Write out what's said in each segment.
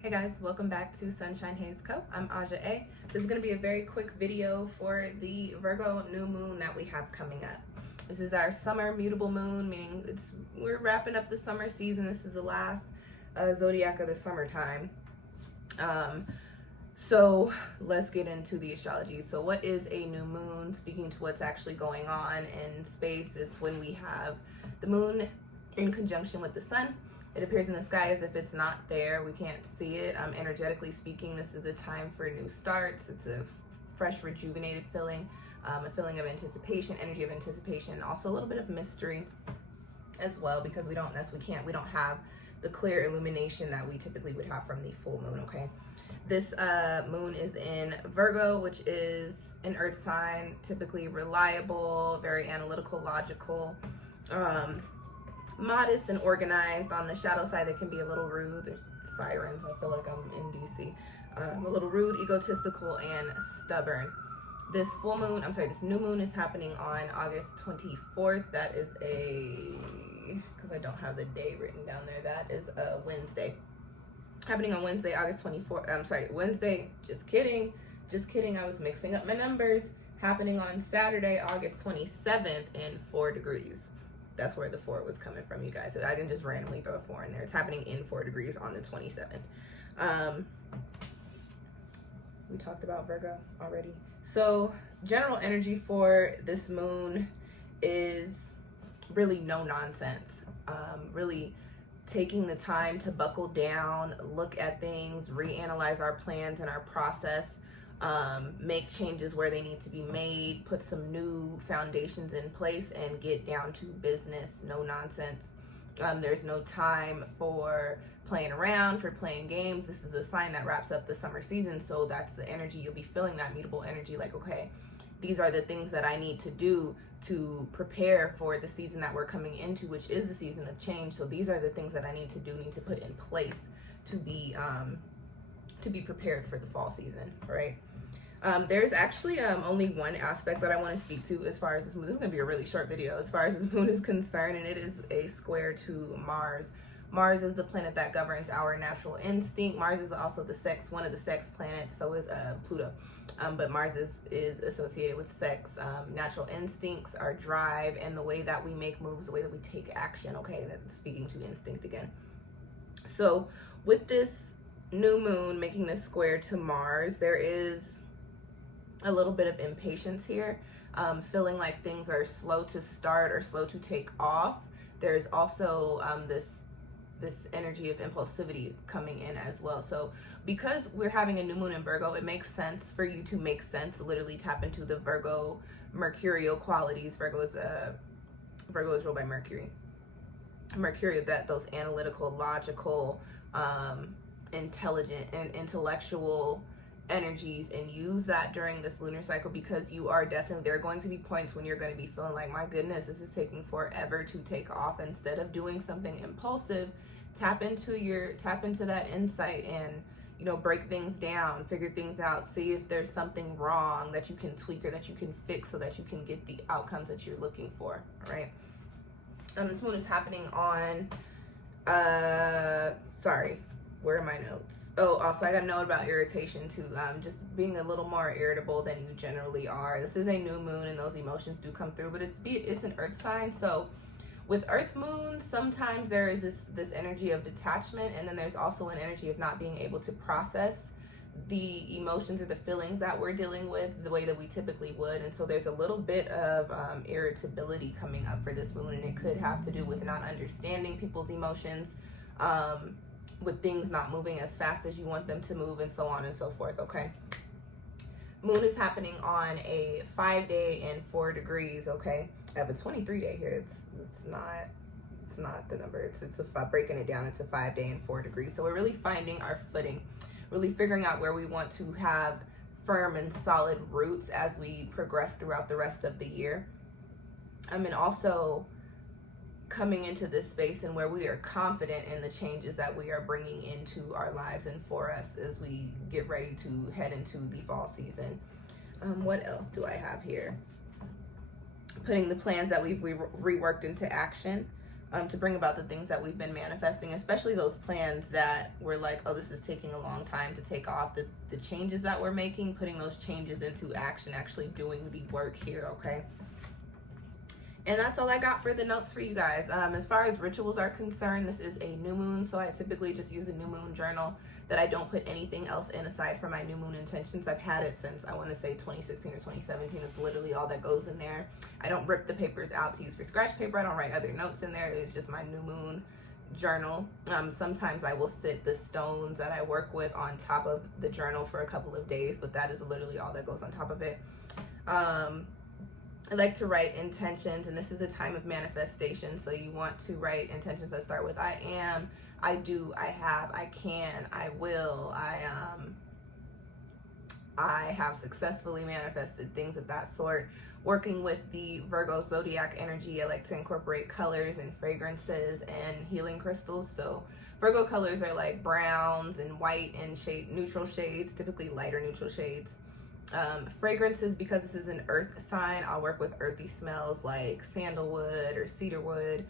Hey guys, welcome back to SunshinehazeCo. I'm AUJHA. This is going to be a very quick video for the Virgo new moon that we have coming up. This is our summer mutable moon, meaning we're wrapping up the summer season. This is the last zodiac of the summertime. So let's get into the astrology. So what is a new moon? Speaking to what's actually going on in space, it's when we have the moon in conjunction with the sun. It appears in the sky as if it's not there. We can't see it. Energetically speaking, this is a time for new starts. It's a fresh, rejuvenated feeling, a feeling of anticipation, energy of anticipation, and also a little bit of mystery as well, because we don't have the clear illumination that we typically would have from the full moon. Okay, this moon is in Virgo, which is an earth sign, typically reliable, very analytical, logical, modest and organized. On the shadow side, they can be a little rude. There's sirens. I feel like I'm in DC. A little rude, egotistical, and stubborn. This new moon is happening on August 24th. That is because I don't have the day written down there, that is a Wednesday. Happening on Wednesday, August 24th. Wednesday. Just kidding. I was mixing up my numbers. Happening on Saturday, August 27th in 4 degrees. That's where the 4 was coming from, you guys. I didn't just randomly throw a 4 in there. It's happening in 4 degrees on the 27th. We talked about Virgo already. So general energy for this moon is really no nonsense. Really taking the time to buckle down, look at things, reanalyze our plans and our process. Make changes where they need to be made, put some new foundations in place, and get down to business. No nonsense. There's no time for playing around, for playing games. This is a sign that wraps up the summer season, so that's the energy. You'll be feeling that mutable energy, like, okay, these are the things that I need to do to prepare for the season that we're coming into, which is the season of change. So these are the things that I need to put in place to be prepared for the fall season, right? There's actually only one aspect that I want to speak to as far as this moon. This is going to be a really short video as far as this moon is concerned, and it is a square to Mars. Mars is the planet that governs our natural instinct. Mars is also one of the sex planets, so is Pluto. But Mars is associated with sex, natural instincts, our drive, and the way that we make moves, the way that we take action. Okay, that's speaking to instinct again. So with this new moon making this square to Mars, there is a little bit of impatience here, feeling like things are slow to start or slow to take off. There's also this energy of impulsivity coming in as well. So because we're having a new moon in Virgo, it makes sense for you to make sense, literally tap into the Virgo mercurial qualities. Virgo is ruled by Mercury. Mercury, those analytical, logical, intelligent and intellectual energies, and use that during this lunar cycle, because there are going to be points when you're going to be feeling like, my goodness, this is taking forever to take off. Instead of doing something impulsive, tap into that insight and break things down, figure things out, see if there's something wrong that you can tweak or that you can fix so that you can get the outcomes that you're looking for. All right. This moon is happening on where are my notes? Oh, also I got a note about irritation too. Just being a little more irritable than you generally are. This is a new moon and those emotions do come through, but it's an earth sign. So with earth moons, sometimes there is this energy of detachment, and then there's also an energy of not being able to process the emotions or the feelings that we're dealing with the way that we typically would. And so there's a little bit of irritability coming up for this moon, and it could have to do with not understanding people's emotions, with things not moving as fast as you want them to move, and so on and so forth. Okay, moon is happening on a 5-day and 4 degrees. Okay, I have a 23-day here. It's not the number. It's breaking it down. It's a 5-day and 4 degrees. So we're really finding our footing, really figuring out where we want to have firm and solid roots as we progress throughout the rest of the year. And also coming into this space and where we are confident in the changes that we are bringing into our lives and for us as we get ready to head into the fall season. What else do I have here? Putting the plans that we've reworked into action. to bring about the things that we've been manifesting, especially those plans that we're like, oh, this is taking a long time to take off, the changes that we're making, putting those changes into action, actually doing the work here, okay? And that's all I got for the notes for you guys. As far as rituals are concerned, this is a new moon, so I typically just use a new moon journal that I don't put anything else in aside from my new moon intentions. I've had it since, I want to say 2016 or 2017. It's literally all that goes in there. I don't rip the papers out to use for scratch paper. I don't write other notes in there. It's just my new moon journal. Sometimes I will sit the stones that I work with on top of the journal for a couple of days, but that is literally all that goes on top of it. I like to write intentions, and this is a time of manifestation, so you want to write intentions that start with I am, I do, I have, I can, I will, I have successfully manifested, things of that sort. Working with the Virgo zodiac energy, I like to incorporate colors and fragrances and healing crystals. So Virgo colors are like browns and white and neutral shades, typically lighter neutral shades. Fragrances, because this is an earth sign, I'll work with earthy smells like sandalwood or cedarwood.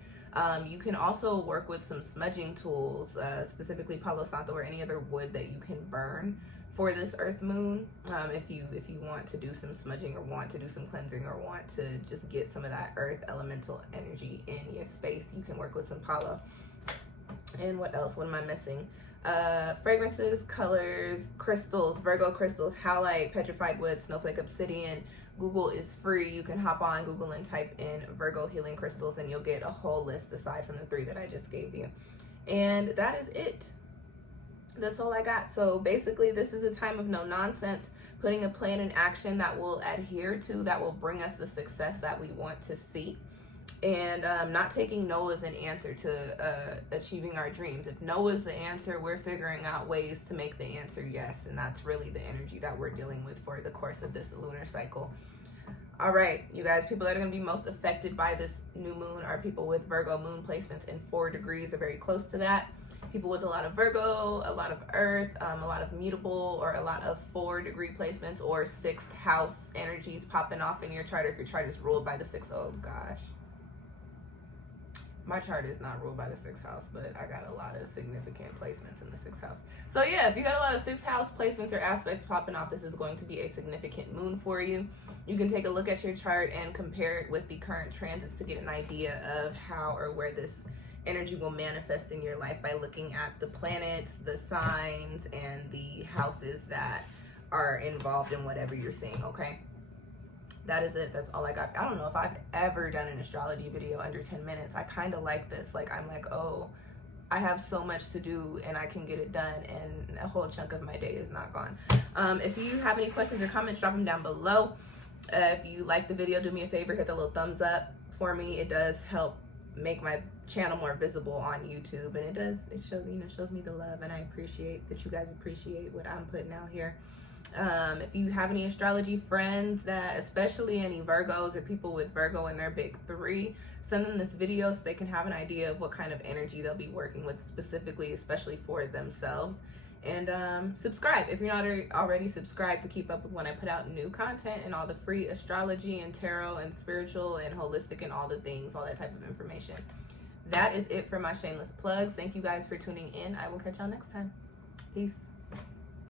You can also work with some smudging tools, specifically Palo Santo or any other wood that you can burn for this earth moon. If you want to do some smudging or want to do some cleansing or want to just get some of that earth elemental energy in your space, you can work with some Palo. And what else? What am I missing? Fragrances, colors, crystals, Virgo crystals, halite, petrified wood, snowflake obsidian. Google is free. You can hop on Google and type in Virgo healing crystals and you'll get a whole list aside from the 3 that I just gave you. And that is it. That's all I got. So basically this is a time of no nonsense, putting a plan in action that we'll adhere to, that will bring us the success that we want to see. And not taking no as an answer to achieving our dreams. If no is the answer, we're figuring out ways to make the answer yes, and that's really the energy that we're dealing with for the course of this lunar cycle. All right, you guys, people that are going to be most affected by this new moon are people with Virgo moon placements in 4 degrees or very close to that. People with a lot of Virgo, a lot of earth, a lot of mutable, or a lot of 4-degree placements or 6th house energies popping off in your chart, or if your chart is ruled by the 6th. Oh gosh. My chart is not ruled by the 6th house, but I got a lot of significant placements in the 6th house. So yeah, if you got a lot of 6th house placements or aspects popping off, this is going to be a significant moon for you. You can take a look at your chart and compare it with the current transits to get an idea of how or where this energy will manifest in your life by looking at the planets, the signs, and the houses that are involved in whatever you're seeing, okay? That is it. That's all I got. I don't know if I've ever done an astrology video under 10 minutes. I kind of like this. Like, I'm like, oh, I have so much to do and I can get it done, and a whole chunk of my day is not gone. If you have any questions or comments, drop them down below. If you like the video, do me a favor, hit the little thumbs up for me. It does help make my channel more visible on YouTube, and it shows me the love, and I appreciate that you guys appreciate what I'm putting out here. If you have any astrology friends, that especially any Virgos or people with Virgo in their big 3, send them this video so they can have an idea of what kind of energy they'll be working with specifically, especially for themselves. And subscribe if you're not already subscribed to keep up with when I put out new content and all the free astrology and tarot and spiritual and holistic and all the things, all that type of information. That is it for my shameless plugs. Thank you guys for tuning in. I will catch y'all next time. Peace.